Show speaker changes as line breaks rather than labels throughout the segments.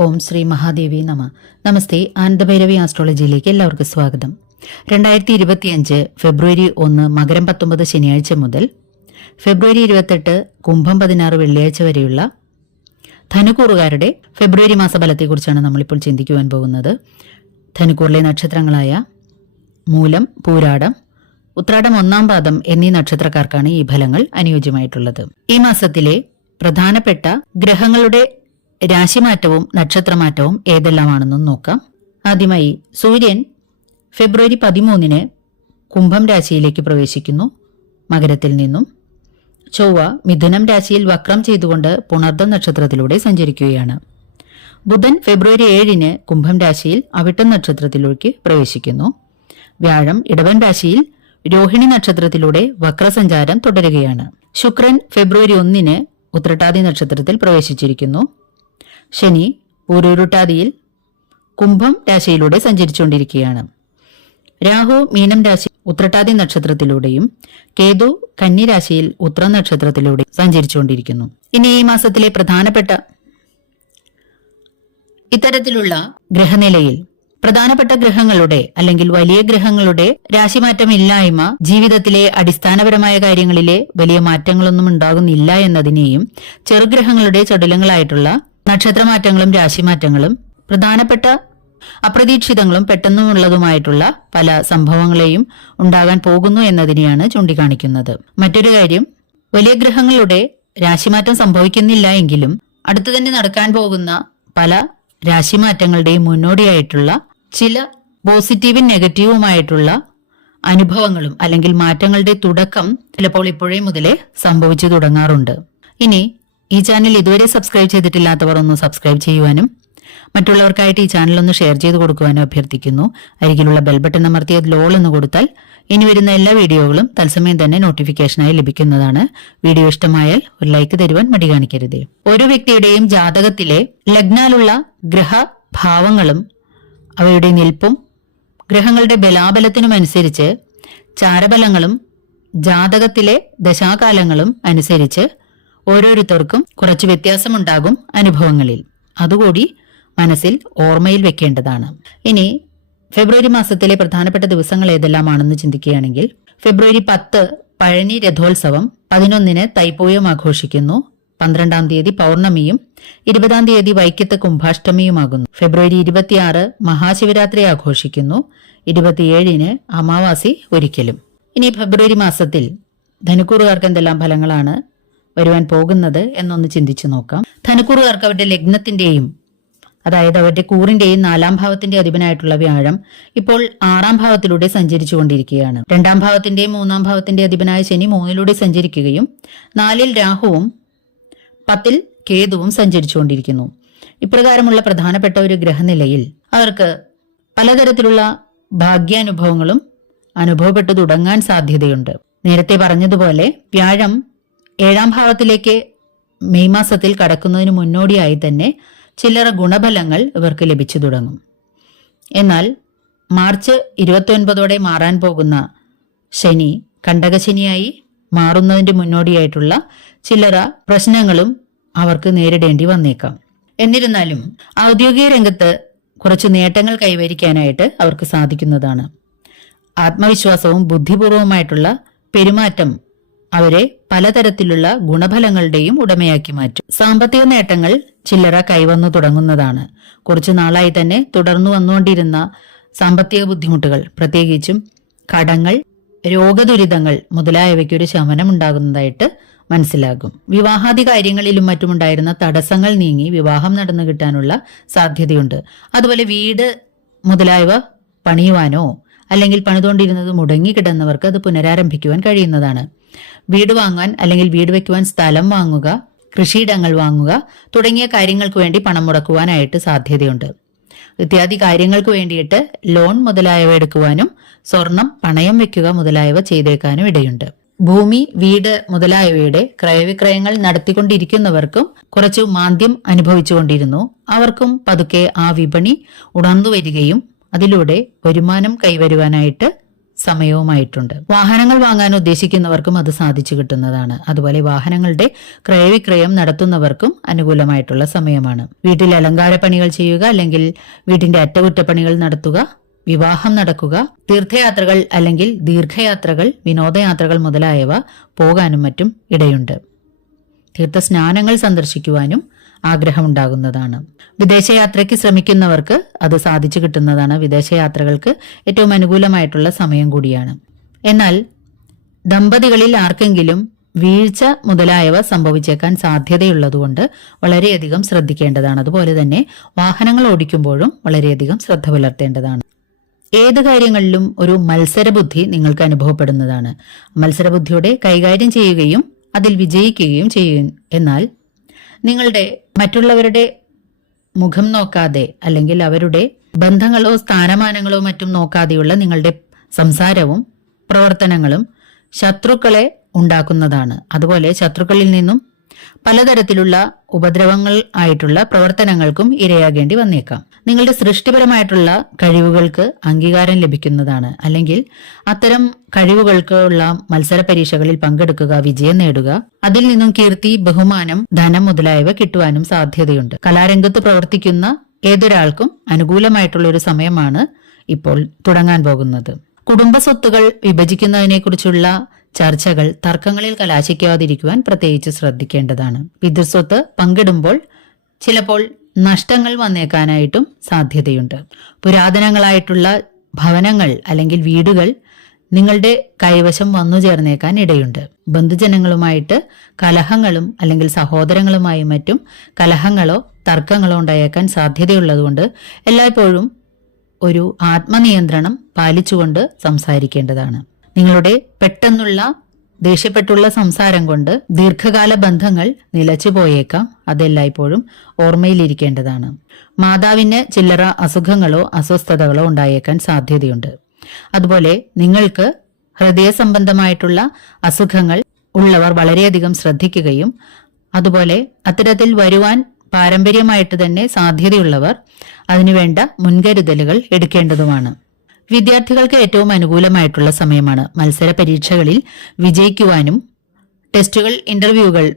ഓം ശ്രീ മഹാദേവി നമ. നമസ്തേ ആനന്ദഭൈരവി ആസ്ട്രോളജിയിലേക്ക് എല്ലാവർക്കും സ്വാഗതം. രണ്ടായിരത്തി ഇരുപത്തിയഞ്ച് ഫെബ്രുവരി ഒന്ന് മകരം പത്തൊമ്പത് ശനിയാഴ്ച മുതൽ ഫെബ്രുവരി ഇരുപത്തെട്ട് കുംഭം പതിനാറ് വെള്ളിയാഴ്ച വരെയുള്ള ധനുക്കൂറുകാരുടെ ഫെബ്രുവരി മാസഫലത്തെക്കുറിച്ചാണ് നമ്മളിപ്പോൾ ചിന്തിക്കുവാൻ പോകുന്നത്. ധനുക്കൂറിലെ നക്ഷത്രങ്ങളായ മൂലം പൂരാടം ഉത്രാടം ഒന്നാം പാദം എന്നീ നക്ഷത്രക്കാർക്കാണ് ഈ ഫലങ്ങൾ അനുയോജ്യമായിട്ടുള്ളത്. ഈ മാസത്തിലെ പ്രധാനപ്പെട്ട ഗ്രഹങ്ങളുടെ രാശിമാറ്റവും നക്ഷത്രമാറ്റവും ഏതെല്ലാമാണെന്നും നോക്കാം. ആദ്യമായി സൂര്യൻ ഫെബ്രുവരി പതിമൂന്നിന് കുംഭം രാശിയിലേക്ക് പ്രവേശിക്കുന്നു. മകരത്തിൽ നിന്നും ചൊവ്വ മിഥുനം രാശിയിൽ വക്രം ചെയ്തുകൊണ്ട് പുണർദം നക്ഷത്രത്തിലൂടെ സഞ്ചരിക്കുകയാണ്. ബുധൻ ഫെബ്രുവരി ഏഴിന് കുംഭം രാശിയിൽ അവിട്ടം നക്ഷത്രത്തിലേക്ക് പ്രവേശിക്കുന്നു. വ്യാഴം ഇടവൻ രാശിയിൽ രോഹിണി നക്ഷത്രത്തിലൂടെ വക്രസഞ്ചാരം തുടരുകയാണ്. ശുക്രൻ ഫെബ്രുവരി ഒന്നിന് ഉത്രട്ടാതി നക്ഷത്രത്തിൽ പ്രവേശിച്ചിരിക്കുന്നു. ശനി പൂരുരുട്ടാതിയിൽ കുംഭം രാശിയിലൂടെ സഞ്ചരിച്ചുകൊണ്ടിരിക്കുകയാണ്. രാഹു മീനം രാശി ഉത്രട്ടാതി നക്ഷത്രത്തിലൂടെയും കേതു കന്നി രാശിയിൽ ഉത്ര നക്ഷത്രത്തിലൂടെ സഞ്ചരിച്ചുകൊണ്ടിരിക്കുന്നു. ഇനി ഈ മാസത്തിലെ പ്രധാനപ്പെട്ട ഇത്തരത്തിലുള്ള ഗ്രഹനിലയിൽ പ്രധാനപ്പെട്ട ഗ്രഹങ്ങളുടെ അല്ലെങ്കിൽ വലിയ ഗ്രഹങ്ങളുടെ രാശിമാറ്റം ഇല്ലായ്മ ജീവിതത്തിലെ അടിസ്ഥാനപരമായ കാര്യങ്ങളിലെ വലിയ മാറ്റങ്ങളൊന്നും ഉണ്ടാകുന്നില്ല എന്നതിനെയും ചെറുഗ്രഹങ്ങളുടെ ചടുലങ്ങളായിട്ടുള്ള നക്ഷത്രമാറ്റങ്ങളും രാശിമാറ്റങ്ങളും പ്രധാനപ്പെട്ട അപ്രതീക്ഷിതങ്ങളും പെട്ടെന്നുമുള്ളതുമായിട്ടുള്ള പല സംഭവങ്ങളെയും ഉണ്ടാകാൻ പോകുന്നു എന്നതിനെയാണ് ചൂണ്ടിക്കാണിക്കുന്നത്. മറ്റൊരു കാര്യം വലിയ ഗ്രഹങ്ങളുടെ രാശിമാറ്റം സംഭവിക്കുന്നില്ല എങ്കിലും അടുത്തു തന്നെ നടക്കാൻ പോകുന്ന പല രാശിമാറ്റങ്ങളുടെയും മുന്നോടിയായിട്ടുള്ള ചില പോസിറ്റീവും നെഗറ്റീവുമായിട്ടുള്ള അനുഭവങ്ങളും അല്ലെങ്കിൽ മാറ്റങ്ങളുടെ തുടക്കം ചിലപ്പോൾ ഇപ്പോഴേ മുതലേ സംഭവിച്ചു തുടങ്ങാറുണ്ട്. ഇനി ഈ ചാനൽ ഇതുവരെ സബ്സ്ക്രൈബ് ചെയ്തിട്ടില്ലാത്തവർ ഒന്ന് സബ്സ്ക്രൈബ് ചെയ്യുവാനും മറ്റുള്ളവർക്കായിട്ട് ഈ ചാനൽ ഒന്ന് ഷെയർ ചെയ്ത് കൊടുക്കുവാനും അഭ്യർത്ഥിക്കുന്നു. അരികിലുള്ള ബെൽ ബട്ടൺ അമർത്തി ലോൾ എന്ന് കൊടുത്താൽ ഇനി വരുന്ന എല്ലാ വീഡിയോകളും തത്സമയം തന്നെ നോട്ടിഫിക്കേഷനായി ലഭിക്കുന്നതാണ്. വീഡിയോ ഇഷ്ടമായാൽ ഒരു ലൈക്ക് തരുവാൻ മടി കാണിക്കരുത്. ഓരോ വ്യക്തിയുടെയും ജാതകത്തിലെ ലഗ്നാലുള്ള ഗ്രഹഭാവങ്ങളും അവയുടെ നിൽപ്പും ഗ്രഹങ്ങളുടെ ബലാബലത്തിനുമനുസരിച്ച് ചാരബലങ്ങളും ജാതകത്തിലെ ദശാകാലങ്ങളും അനുസരിച്ച് ഓരോരുത്തർക്കും കുറച്ച് വ്യത്യാസമുണ്ടാകും അനുഭവങ്ങളിൽ. അതുകൂടി മനസ്സിൽ ഓർമ്മയിൽ വെക്കേണ്ടതാണ്. ഇനി ഫെബ്രുവരി മാസത്തിലെ പ്രധാനപ്പെട്ട ദിവസങ്ങൾ ഏതെല്ലാമാണെന്ന് ചിന്തിക്കുകയാണെങ്കിൽ ഫെബ്രുവരി പത്ത് പഴനി രഥോത്സവം പതിനൊന്നിന് തൈപ്പൂയം ആഘോഷിക്കുന്നു. പന്ത്രണ്ടാം തീയതി പൗർണമിയും ഇരുപതാം തീയതി വൈക്കത്ത് കുംഭാഷ്ടമിയുമാകുന്നു. ഫെബ്രുവരി ഇരുപത്തിയാറ് മഹാശിവരാത്രി ആഘോഷിക്കുന്നു. ഇരുപത്തിയേഴിന് അമാവാസി ഒരിക്കലും. ഇനി ഫെബ്രുവരി മാസത്തിൽ ധനുക്കൂറുകാർക്ക് എന്തെല്ലാം ഫലങ്ങളാണ് വരുവാൻ പോകുന്നത് എന്നൊന്ന് ചിന്തിച്ചു നോക്കാം. ധനുക്കൂറുകാർക്ക് അവരുടെ ലഗ്നത്തിന്റെയും അതായത് അവരുടെ കൂറിന്റെയും നാലാം ഭാവത്തിന്റെ അധിപനായിട്ടുള്ള വ്യാഴം ഇപ്പോൾ ആറാം ഭാവത്തിലൂടെ സഞ്ചരിച്ചുകൊണ്ടിരിക്കുകയാണ്. രണ്ടാം ഭാവത്തിന്റെയും മൂന്നാം ഭാവത്തിന്റെ അധിപനായ ശനി മൂന്നിലൂടെ സഞ്ചരിക്കുകയും നാലിൽ രാഹുവും പത്തിൽ കേതുവും സഞ്ചരിച്ചുകൊണ്ടിരിക്കുന്നു. ഇപ്രകാരമുള്ള പ്രധാനപ്പെട്ട ഒരു ഗ്രഹനിലയിൽ അവർക്ക് പലതരത്തിലുള്ള ഭാഗ്യാനുഭവങ്ങളും അനുഭവപ്പെട്ടു തുടങ്ങാൻ സാധ്യതയുണ്ട്. നേരത്തെ പറഞ്ഞതുപോലെ വ്യാഴം ഏഴാം ഭാവത്തിലേക്ക് മെയ് മാസത്തിൽ കടക്കുന്നതിന് മുന്നോടിയായി തന്നെ ചില്ലറ ഗുണഫലങ്ങൾ ഇവർക്ക് ലഭിച്ചു തുടങ്ങും. എന്നാൽ മാർച്ച് ഇരുപത്തിയൊൻപതോടെ മാറാൻ പോകുന്ന ശനി കണ്ടകശനിയായി മാറുന്നതിന്റെ മുന്നോടിയായിട്ടുള്ള ചില്ലറ പ്രശ്നങ്ങളും അവർക്ക് നേരിടേണ്ടി വന്നേക്കാം. എന്നിരുന്നാലും ഔദ്യോഗിക രംഗത്ത് കുറച്ച് നേട്ടങ്ങൾ കൈവരിക്കാനായിട്ട് അവർക്ക് സാധിക്കുന്നതാണ്. ആത്മവിശ്വാസവും ബുദ്ധിപൂർവമായിട്ടുള്ള പെരുമാറ്റം അവരെ പലതരത്തിലുള്ള ഗുണഫലങ്ങളുടെയും ഉടമയാക്കി മാറ്റും. സാമ്പത്തിക നേട്ടങ്ങൾ ചില്ലറ കൈവന്നു തുടങ്ങുന്നതാണ്. കുറച്ചു നാളായി തന്നെ തുടർന്നു വന്നുകൊണ്ടിരുന്ന സാമ്പത്തിക ബുദ്ധിമുട്ടുകൾ പ്രത്യേകിച്ചും കടങ്ങൾ രോഗദുരിതങ്ങൾ മുതലായവയ്ക്കൊരു ശമനം ഉണ്ടാകുന്നതായിട്ട് മനസ്സിലാകും. വിവാഹാദി കാര്യങ്ങളിലും മറ്റുമുണ്ടായിരുന്ന തടസ്സങ്ങൾ നീങ്ങി വിവാഹം നടന്നു കിട്ടാനുള്ള സാധ്യതയുണ്ട്. അതുപോലെ വീട് മുതലായവ പണിയുവാനോ അല്ലെങ്കിൽ പണിതുകൊണ്ടിരുന്നത് മുടങ്ങിക്കിടന്നവർക്ക് അത് പുനരാരംഭിക്കുവാൻ കഴിയുന്നതാണ്. വീട് വാങ്ങാൻ അല്ലെങ്കിൽ വീട് വെക്കുവാൻ സ്ഥലം വാങ്ങുക കൃഷിയിടങ്ങൾ വാങ്ങുക തുടങ്ങിയ കാര്യങ്ങൾക്ക് വേണ്ടി പണം മുടക്കുവാനായിട്ട് സാധ്യതയുണ്ട്. ഇത്യാദി കാര്യങ്ങൾക്ക് വേണ്ടിയിട്ട് ലോൺ മുതലായവ എടുക്കുവാനും സ്വർണം പണയം വെക്കുക മുതലായവ ചെയ്തേക്കാനും ഇടയുണ്ട്. ഭൂമി വീട് മുതലായവയുടെ ക്രയവിക്രയങ്ങൾ നടത്തിക്കൊണ്ടിരിക്കുന്നവർക്കും കുറച്ചു മാന്ദ്യം അനുഭവിച്ചുകൊണ്ടിരുന്നു. അവർക്കും പതുക്കെ ആ വിപണി ഉണർന്നു വരികയും അതിലൂടെ വരുമാനം കൈവരുവാനായിട്ട് സമയവുമായിട്ടുണ്ട്. വാഹനങ്ങൾ വാങ്ങാൻ ഉദ്ദേശിക്കുന്നവർക്കും അത് സാധിച്ചു കിട്ടുന്നതാണ്. അതുപോലെ വാഹനങ്ങളുടെ ക്രയവിക്രയം നടത്തുന്നവർക്കും അനുകൂലമായിട്ടുള്ള സമയമാണ്. വീട്ടിൽ അലങ്കാര പണികൾ ചെയ്യുക അല്ലെങ്കിൽ വീട്ടിന്റെ അറ്റകുറ്റപ്പണികൾ നടത്തുക വിവാഹം നടക്കുക തീർത്ഥയാത്രകൾ അല്ലെങ്കിൽ ദീർഘയാത്രകൾ വിനോദയാത്രകൾ മുതലായവ പോകാനും മറ്റും ഇടയുണ്ട്. തീർത്ഥസ്നാനങ്ങൾ സന്ദർശിക്കുവാനും ആഗ്രഹമുണ്ടാകുന്നതാണ്. വിദേശയാത്രയ്ക്ക് ശ്രമിക്കുന്നവർക്ക് അത് സാധിച്ചു കിട്ടുന്നതാണ്. വിദേശയാത്രകൾക്ക് ഏറ്റവും അനുകൂലമായിട്ടുള്ള സമയം കൂടിയാണ്. എന്നാൽ ദമ്പതികളിൽ ആർക്കെങ്കിലും വീഴ്ച മുതലായവ സംഭവിച്ചേക്കാൻ സാധ്യതയുള്ളതുകൊണ്ട് വളരെയധികം ശ്രദ്ധിക്കേണ്ടതാണ്. അതുപോലെ തന്നെ വാഹനങ്ങൾ ഓടിക്കുമ്പോഴും വളരെയധികം ശ്രദ്ധ പുലർത്തേണ്ടതാണ്. ഏത് കാര്യങ്ങളിലും ഒരു മത്സരബുദ്ധി നിങ്ങൾക്ക് അനുഭവപ്പെടുന്നതാണ്. മത്സരബുദ്ധിയോടെ കൈകാര്യം ചെയ്യുകയും അതിൽ വിജയിക്കുകയും ചെയ്യും. എന്നാൽ നിങ്ങളുടെ മറ്റുള്ളവരുടെ മുഖം നോക്കാതെ അല്ലെങ്കിൽ അവരുടെ ബന്ധങ്ങളോ സ്ഥാനമാനങ്ങളോ മറ്റും നോക്കാതെയുള്ള നിങ്ങളുടെ സംസാരവും പ്രവർത്തനങ്ങളും ശത്രുക്കളെ ഉണ്ടാക്കുന്നതാണ്. അതുപോലെ ശത്രുക്കളിൽ നിന്നും പലതരത്തിലുള്ള ഉപദ്രവങ്ങൾ ആയിട്ടുള്ള പ്രവർത്തനങ്ങൾക്കും ഇരയാകേണ്ടി വന്നേക്കാം. നിങ്ങളുടെ സൃഷ്ടിപരമായിട്ടുള്ള കഴിവുകൾക്ക് അംഗീകാരം ലഭിക്കുന്നതാണ്. അല്ലെങ്കിൽ അത്തരം കഴിവുകൾക്കുള്ള മത്സര പരീക്ഷകളിൽ പങ്കെടുക്കുക വിജയം നേടുക അതിൽ നിന്നും കീർത്തി ബഹുമാനം ധനം മുതലായവ കിട്ടുവാനും സാധ്യതയുണ്ട്. കലാരംഗത്ത് പ്രവർത്തിക്കുന്ന ഏതൊരാൾക്കും അനുകൂലമായിട്ടുള്ള ഒരു സമയമാണ് ഇപ്പോൾ തുടങ്ങാൻ പോകുന്നത്. കുടുംബ സ്വത്തുകൾ വിഭജിക്കുന്നതിനെക്കുറിച്ചുള്ള ചർച്ചകൾ തർക്കങ്ങളിൽ കലാശിക്കാതിരിക്കുവാൻ പ്രത്യേകിച്ച് ശ്രദ്ധിക്കേണ്ടതാണ്. പിതൃസ്വത്ത് പങ്കിടുമ്പോൾ ചിലപ്പോൾ നഷ്ടങ്ങൾ വന്നേക്കാനായിട്ടും സാധ്യതയുണ്ട്. പുരാതനങ്ങളായിട്ടുള്ള ഭവനങ്ങൾ അല്ലെങ്കിൽ വീടുകൾ നിങ്ങളുടെ കൈവശം വന്നു ചേർന്നേക്കാൻ ഇടയുണ്ട്. ബന്ധുജനങ്ങളുമായിട്ട് കലഹങ്ങളും അല്ലെങ്കിൽ സഹോദരങ്ങളുമായും മറ്റും കലഹങ്ങളോ തർക്കങ്ങളോ ഉണ്ടായേക്കാൻ സാധ്യതയുള്ളതുകൊണ്ട് എല്ലായ്പ്പോഴും ഒരു ആത്മനിയന്ത്രണം പാലിച്ചുകൊണ്ട് സംസാരിക്കേണ്ടതാണ്. നിങ്ങളുടെ പെട്ടെന്നുള്ള ദേഷ്യപ്പെട്ടുള്ള സംസാരം കൊണ്ട് ദീർഘകാല ബന്ധങ്ങൾ നിലച്ചു പോയേക്കാം. അതെല്ലായ്പ്പോഴും ഓർമ്മയിലിരിക്കേണ്ടതാണ്. മാതാവിന് ചില്ലറ അസുഖങ്ങളോ അസ്വസ്ഥതകളോ ഉണ്ടായേക്കാൻ സാധ്യതയുണ്ട്. അതുപോലെ നിങ്ങൾക്ക് ഹൃദയ സംബന്ധമായിട്ടുള്ള അസുഖങ്ങൾ ഉള്ളവർ വളരെയധികം ശ്രദ്ധിക്കുകയും അതുപോലെ അത്തരത്തിൽ വരുവാൻ പാരമ്പര്യമായിട്ട് തന്നെ സാധ്യതയുള്ളവർ അതിനുവേണ്ട മുൻകരുതലുകൾ എടുക്കേണ്ടതുമാണ്. വിദ്യാർത്ഥികൾക്ക് ഏറ്റവും അനുകൂലമായിട്ടുള്ള സമയമാണ്. മത്സര പരീക്ഷകളിൽ വിജയിക്കുവാനും ടെസ്റ്റുകൾ ഇന്റർവ്യൂകൾ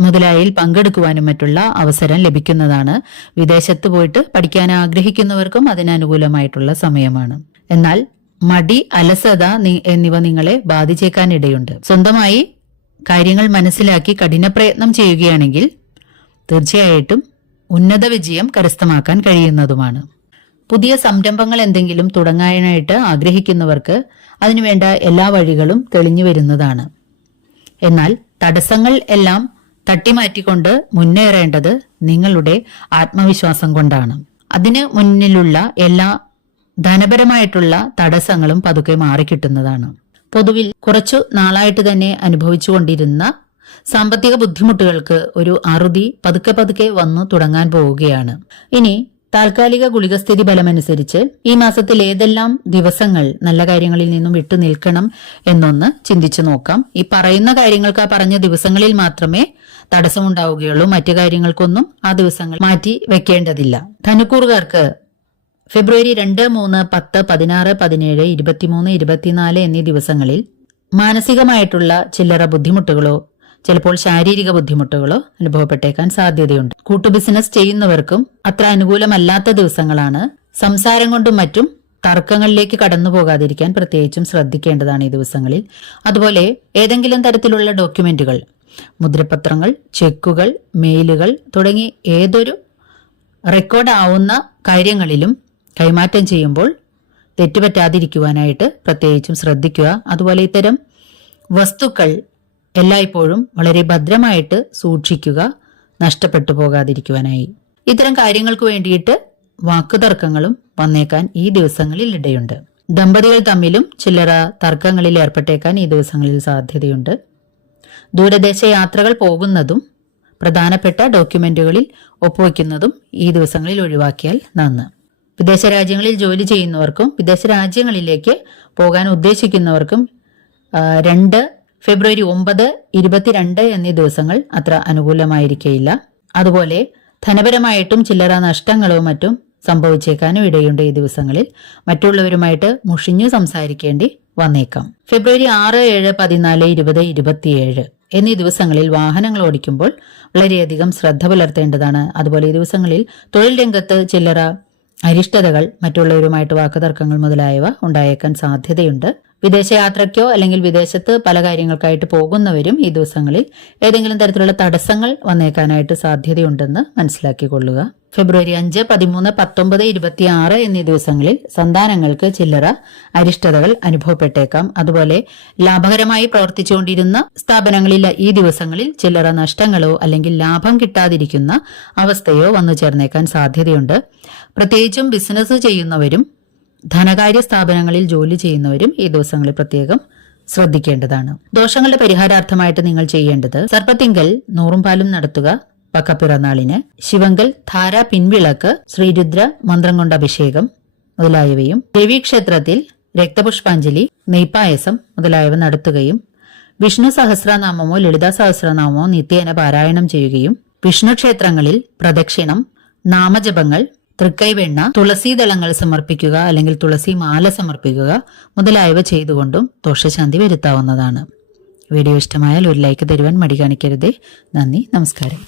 മുതലായിൽ പങ്കെടുക്കുവാനും മറ്റുള്ള അവസരം ലഭിക്കുന്നതാണ്. വിദേശത്ത് പോയിട്ട് പഠിക്കാൻ ആഗ്രഹിക്കുന്നവർക്കും അതിനനുകൂലമായിട്ടുള്ള സമയമാണ്. എന്നാൽ മടി അലസത എന്നിവ നിങ്ങളെ ബാധിച്ചേക്കാനിടയുണ്ട്. സ്വന്തമായി കാര്യങ്ങൾ മനസ്സിലാക്കി കഠിനപ്രയത്നം ചെയ്യുകയാണെങ്കിൽ തീർച്ചയായിട്ടും ഉന്നത വിജയം കരസ്ഥമാക്കാൻ കഴിയുന്നതുമാണ്. പുതിയ സംരംഭങ്ങൾ എന്തെങ്കിലും തുടങ്ങാനായിട്ട് ആഗ്രഹിക്കുന്നവർക്ക് അതിനുവേണ്ട എല്ലാ വഴികളും തെളിഞ്ഞു വരുന്നതാണ്. എന്നാൽ തടസ്സങ്ങൾ എല്ലാം തട്ടിമാറ്റിക്കൊണ്ട് മുന്നേറേണ്ടത് നിങ്ങളുടെ ആത്മവിശ്വാസം കൊണ്ടാണ്. അതിന് മുന്നിലുള്ള എല്ലാ ധനപരമായിട്ടുള്ള തടസ്സങ്ങളും പതുക്കെ മാറിക്കിട്ടുന്നതാണ്. പൊതുവിൽ കുറച്ചു നാളായിട്ട് തന്നെ അനുഭവിച്ചുകൊണ്ടിരുന്ന സാമ്പത്തിക ബുദ്ധിമുട്ടുകൾക്ക് ഒരു അറുതി പതുക്കെ പതുക്കെ വന്നു തുടങ്ങാൻ പോവുകയാണ്. ഇനി താൽക്കാലിക ഗുളികസ്ഥിതി ബലമനുസരിച്ച് ഈ മാസത്തിൽ ഏതെല്ലാം ദിവസങ്ങൾ നല്ല കാര്യങ്ങളിൽ നിന്നും വിട്ടു നിൽക്കണം എന്നൊന്ന് ചിന്തിച്ചു നോക്കാം. ഈ പറയുന്ന കാര്യങ്ങൾക്ക് ആ പറഞ്ഞ ദിവസങ്ങളിൽ മാത്രമേ തടസ്സമുണ്ടാവുകയുള്ളൂ. മറ്റു കാര്യങ്ങൾക്കൊന്നും ആ ദിവസങ്ങൾ മാറ്റി വെക്കേണ്ടതില്ല. ധനുക്കൂറുകാർക്ക് ഫെബ്രുവരി രണ്ട് മൂന്ന് പത്ത് പതിനാറ് പതിനേഴ് ഇരുപത്തിമൂന്ന് ഇരുപത്തിനാല് എന്നീ ദിവസങ്ങളിൽ മാനസികമായിട്ടുള്ള ചില്ലറ ബുദ്ധിമുട്ടുകളോ ചിലപ്പോൾ ശാരീരിക ബുദ്ധിമുട്ടുകളോ അനുഭവപ്പെട്ടേക്കാൻ സാധ്യതയുണ്ട്. കൂട്ടു ബിസിനസ് ചെയ്യുന്നവർക്കും അത്ര അനുകൂലമല്ലാത്ത ദിവസങ്ങളാണ് സംസാരം കൊണ്ടും മറ്റും തർക്കങ്ങളിലേക്ക് കടന്നു പോകാതിരിക്കാൻ പ്രത്യേകിച്ചും ശ്രദ്ധിക്കേണ്ടതാണ് ഈ ദിവസങ്ങളിൽ. അതുപോലെ ഏതെങ്കിലും തരത്തിലുള്ള ഡോക്യുമെന്റുകൾ മുദ്രപത്രങ്ങൾ ചെക്കുകൾ മെയിലുകൾ തുടങ്ങി ഏതൊരു റെക്കോർഡ് ആവുന്ന കാര്യങ്ങളിലും കൈമാറ്റം ചെയ്യുമ്പോൾ തെറ്റുപറ്റാതിരിക്കുവാനായിട്ട് പ്രത്യേകിച്ചും ശ്രദ്ധിക്കുക. അതുപോലെ ഇത്തരം വസ്തുക്കൾ എല്ലായ്പ്പോഴും വളരെ ഭദ്രമായിട്ട് സൂക്ഷിക്കുക നഷ്ടപ്പെട്ടു പോകാതിരിക്കുവാനായി. ഇത്തരം കാര്യങ്ങൾക്ക് വേണ്ടിയിട്ട് വാക്കുതർക്കങ്ങളും വന്നേക്കാൻ ഈ ദിവസങ്ങളിൽ ഇടയുണ്ട്. ദമ്പതികൾ തമ്മിലും ചില്ലറ തർക്കങ്ങളിൽ ഏർപ്പെട്ടേക്കാൻ ഈ ദിവസങ്ങളിൽ സാധ്യതയുണ്ട്. ദൂരദേശ യാത്രകൾ പോകുന്നതും പ്രധാനപ്പെട്ട ഡോക്യുമെന്റുകളിൽ ഒപ്പുവെക്കുന്നതും ഈ ദിവസങ്ങളിൽ ഒഴിവാക്കിയാൽ നന്ന്. വിദേശ രാജ്യങ്ങളിൽ ജോലി ചെയ്യുന്നവർക്കും വിദേശ രാജ്യങ്ങളിലേക്ക് പോകാൻ ഉദ്ദേശിക്കുന്നവർക്കും രണ്ട് ഫെബ്രുവരി ഒമ്പത് ഇരുപത്തിരണ്ട് എന്നീ ദിവസങ്ങൾ അത്ര അനുകൂലമായിരിക്കയില്ല. അതുപോലെ ധനപരമായിട്ടും ചില്ലറ നഷ്ടങ്ങളോ മറ്റും സംഭവിച്ചേക്കാനും ഇടയുണ്ട് ഈ ദിവസങ്ങളിൽ. മറ്റുള്ളവരുമായിട്ട് മുഷിഞ്ഞു സംസാരിക്കേണ്ടി വന്നേക്കാം. ഫെബ്രുവരി ആറ് ഏഴ് പതിനാല് ഇരുപത് ഇരുപത്തിയേഴ് എന്നീ ദിവസങ്ങളിൽ വാഹനങ്ങൾ ഓടിക്കുമ്പോൾ വളരെയധികം ശ്രദ്ധ പുലർത്തേണ്ടതാണ്. അതുപോലെ ഈ ദിവസങ്ങളിൽ തൊഴിൽ രംഗത്ത് ചില്ലറ അരിഷ്ടതകൾ മറ്റുള്ളവരുമായിട്ട് വാക്കുതർക്കങ്ങൾ മുതലായവ ഉണ്ടായേക്കാൻ സാധ്യതയുണ്ട്. വിദേശയാത്രയ്ക്കോ അല്ലെങ്കിൽ വിദേശത്ത് പല കാര്യങ്ങൾക്കായിട്ട് പോകുന്നവരും ഈ ദിവസങ്ങളിൽ ഏതെങ്കിലും തരത്തിലുള്ള തടസ്സങ്ങൾ വന്നേക്കാനായിട്ട് സാധ്യതയുണ്ടെന്ന് മനസ്സിലാക്കിക്കൊള്ളുക. ഫെബ്രുവരി അഞ്ച് പതിമൂന്ന് പത്തൊമ്പത് ഇരുപത്തിയാറ് എന്നീ ദിവസങ്ങളിൽ സന്താനങ്ങൾക്ക് ചില്ലറ അരിഷ്ടതകൾ അനുഭവപ്പെട്ടേക്കാം. അതുപോലെ ലാഭകരമായി പ്രവർത്തിച്ചുകൊണ്ടിരുന്ന സ്ഥാപനങ്ങളിൽ ഈ ദിവസങ്ങളിൽ ചില്ലറ നഷ്ടങ്ങളോ അല്ലെങ്കിൽ ലാഭം കിട്ടാതിരിക്കുന്ന അവസ്ഥയോ വന്നു ചേർന്നേക്കാൻ സാധ്യതയുണ്ട്. പ്രത്യേകിച്ചും ബിസിനസ് ചെയ്യുന്നവരും ധനകാര്യ സ്ഥാപനങ്ങളിൽ ജോലി ചെയ്യുന്നവരും ഈ ദിവസങ്ങളിൽ പ്രത്യേകം ശ്രദ്ധിക്കേണ്ടതാണ്. ദോഷങ്ങളുടെ പരിഹാരാർത്ഥമായിട്ട് നിങ്ങൾ ചെയ്യേണ്ടത് സർപ്പത്തിങ്കൽ നൂറും പാലും നടത്തുക പക്കപ്പിറന്നാളിന്. ശിവങ്കൽ ധാര പിൻവിളക്ക് ശ്രീരുദ്ര മന്ത്രം കൊണ്ട് അഭിഷേകം മുതലായവയും ദേവീക്ഷേത്രത്തിൽ രക്തപുഷ്പാഞ്ജലി നെയ്പായസം മുതലായവ നടത്തുകയും വിഷ്ണു സഹസ്രനാമമോ ലളിതാ സഹസ്രനാമമോ നിത്യേന പാരായണം ചെയ്യുകയും വിഷ്ണു ക്ഷേത്രങ്ങളിൽ പ്രദക്ഷിണം നാമജപങ്ങൾ തൃക്കൈവെണ്ണ തുളസീദളങ്ങൾ സമർപ്പിക്കുക അല്ലെങ്കിൽ തുളസി മാല സമർപ്പിക്കുക മുതലായവ ചെയ്തുകൊണ്ടും ദോഷശാന്തി വരുത്താവുന്നതാണ്. വീഡിയോ ഇഷ്ടമായാൽ ഒരു ലൈക്ക് തരുവാൻ മടി കാണിക്കരുതേ. നന്ദി നമസ്കാരം.